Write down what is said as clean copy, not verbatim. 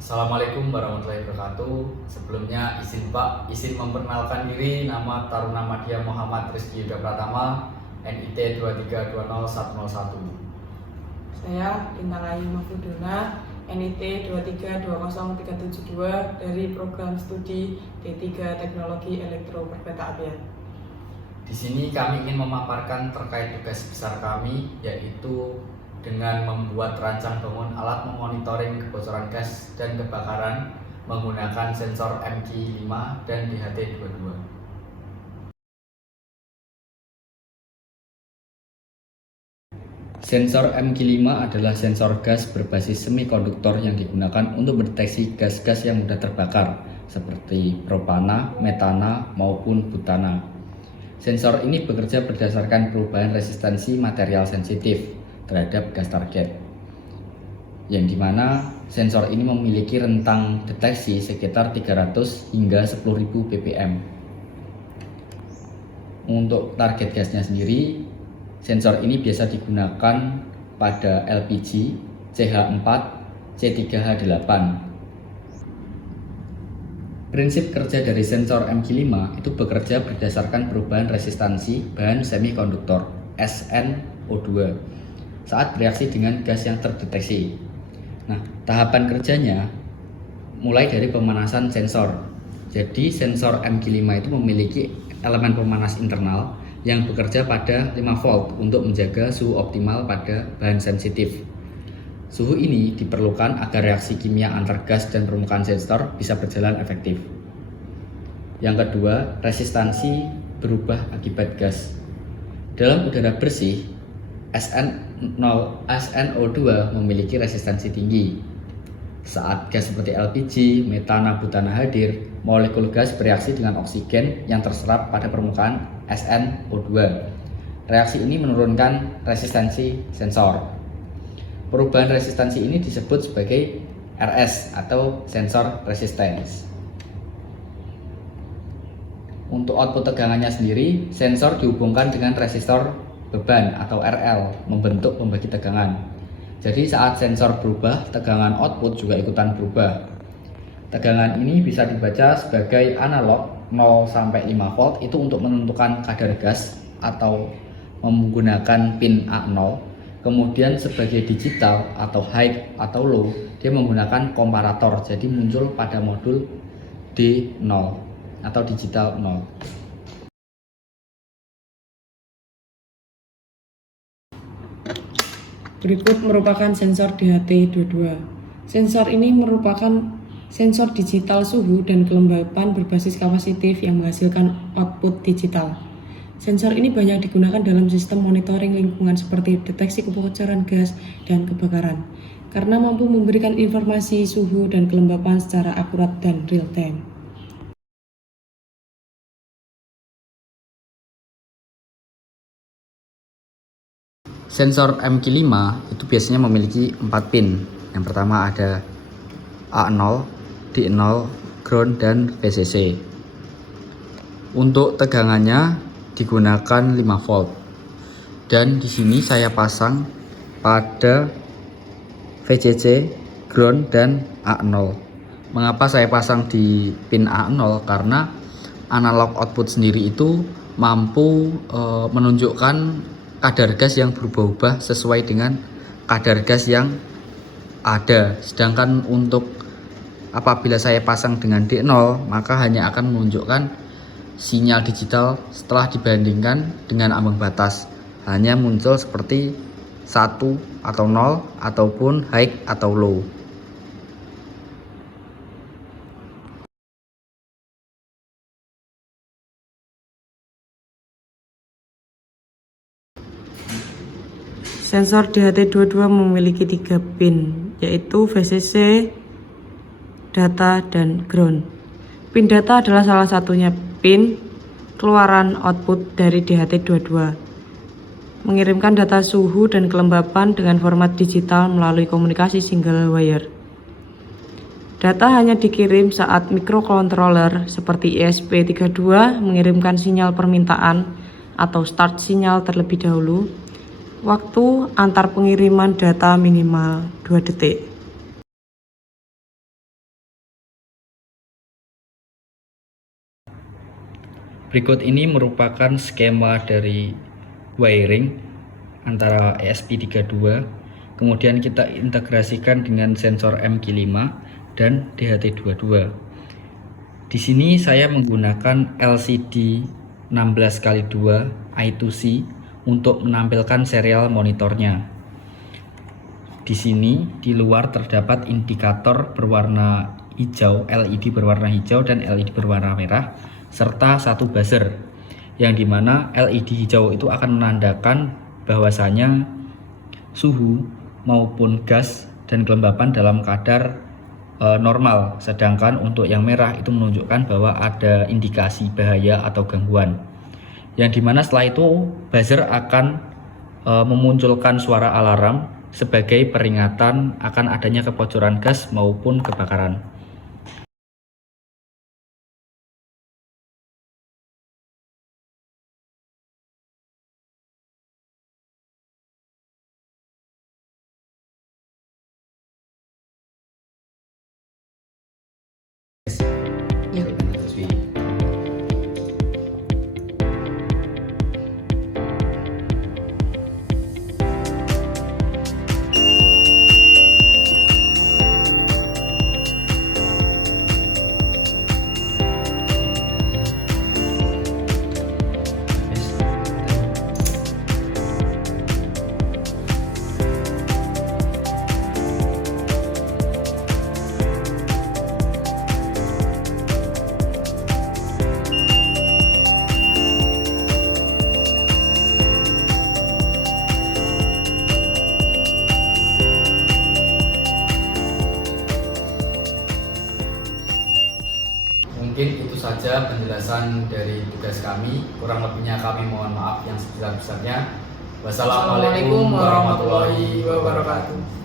Assalamualaikum warahmatullahi wabarakatuh. Sebelumnya izin memperkenalkan diri. Nama Taruna Madya Muhammad Rizky Yuda Pratama, NIT 2320101. Saya Lintang Ayu Mahfudona, NIT 2320372 dari program studi D3 Teknologi Elektro Perkeretaapian. Di sini kami ingin memaparkan terkait tugas besar kami, yaitu dengan membuat rancang bangun alat memonitoring kebocoran gas dan kebakaran menggunakan sensor MQ5 dan DHT22. Sensor MQ5 adalah sensor gas berbasis semikonduktor yang digunakan untuk mendeteksi gas-gas yang mudah terbakar seperti propana, metana, maupun butana. Sensor ini bekerja berdasarkan perubahan resistansi material sensitif terhadap gas target, yang dimana sensor ini memiliki rentang deteksi sekitar 300 hingga 10.000 ppm. Untuk target gasnya sendiri, sensor ini biasa digunakan pada LPG, CH4, C3H8. Prinsip kerja dari sensor MQ5 itu bekerja berdasarkan perubahan resistansi bahan semikonduktor SnO2 saat bereaksi dengan gas yang terdeteksi. Nah, tahapan kerjanya mulai dari pemanasan sensor. Jadi sensor MQ5 itu memiliki elemen pemanas internal yang bekerja pada 5 volt untuk menjaga suhu optimal pada bahan sensitif. Suhu ini diperlukan agar reaksi kimia antar gas dan permukaan sensor bisa berjalan efektif. Yang kedua, resistansi berubah akibat gas. Dalam udara bersih, SnO2 memiliki resistansi tinggi. Saat gas seperti LPG, metana, butana hadir, molekul gas bereaksi dengan oksigen yang terserap pada permukaan SnO2. Reaksi ini menurunkan resistansi sensor. Perubahan resistansi ini disebut sebagai RS atau sensor resistance. Untuk output tegangannya sendiri, sensor dihubungkan dengan resistor beban atau RL membentuk pembagi tegangan. Jadi saat sensor berubah, tegangan output juga ikutan berubah. Tegangan ini bisa dibaca sebagai analog 0 sampai 5 volt itu untuk menentukan kadar gas atau menggunakan pin A0. Kemudian sebagai digital atau high atau low, dia menggunakan komparator, jadi muncul pada modul D0 atau digital 0. Berikut merupakan sensor DHT22. Sensor ini merupakan sensor digital suhu dan kelembapan berbasis kapasitif yang menghasilkan output digital. Sensor ini banyak digunakan dalam sistem monitoring lingkungan seperti deteksi kebocoran gas dan kebakaran, karena mampu memberikan informasi suhu dan kelembapan secara akurat dan real time. Sensor MQ5 itu biasanya memiliki 4 pin. Yang pertama ada A0, D0, ground, dan VCC. Untuk tegangannya digunakan 5 volt. Dan di sini saya pasang pada VCC, ground, dan A0. Mengapa saya pasang di pin A0? Karena analog output sendiri itu mampu menunjukkan kadar gas yang berubah-ubah sesuai dengan kadar gas yang ada. Sedangkan untuk apabila saya pasang dengan D0, maka hanya akan menunjukkan sinyal digital setelah dibandingkan dengan ambang batas. Hanya muncul seperti 1 atau 0 ataupun high atau low. Sensor DHT22 memiliki 3 pin, yaitu VCC, data, dan ground. Pin data adalah salah satunya pin keluaran output dari DHT22, mengirimkan data suhu dan kelembapan dengan format digital melalui komunikasi single wire. Data hanya dikirim saat microcontroller seperti ESP32 mengirimkan sinyal permintaan atau start sinyal terlebih dahulu. Waktu antar pengiriman data minimal 2 detik. Berikut ini merupakan skema dari wiring antara ESP32, kemudian kita integrasikan dengan sensor MQ5 dan DHT22. Di sini saya menggunakan LCD 16x2 I2C untuk menampilkan serial monitornya. Di sini di luar terdapat indikator berwarna hijau, LED berwarna hijau dan LED berwarna merah, serta satu buzzer, yang dimana LED hijau itu akan menandakan bahwasanya suhu maupun gas dan kelembapan dalam kadar normal, sedangkan untuk yang merah itu menunjukkan bahwa ada indikasi bahaya atau gangguan, yang dimana setelah itu buzzer akan memunculkan suara alarm sebagai peringatan akan adanya kebocoran gas maupun kebakaran. Mungkin itu saja penjelasan dari tugas kami. Kurang lebihnya kami mohon maaf yang sebesar-besarnya. Wassalamualaikum warahmatullahi wabarakatuh.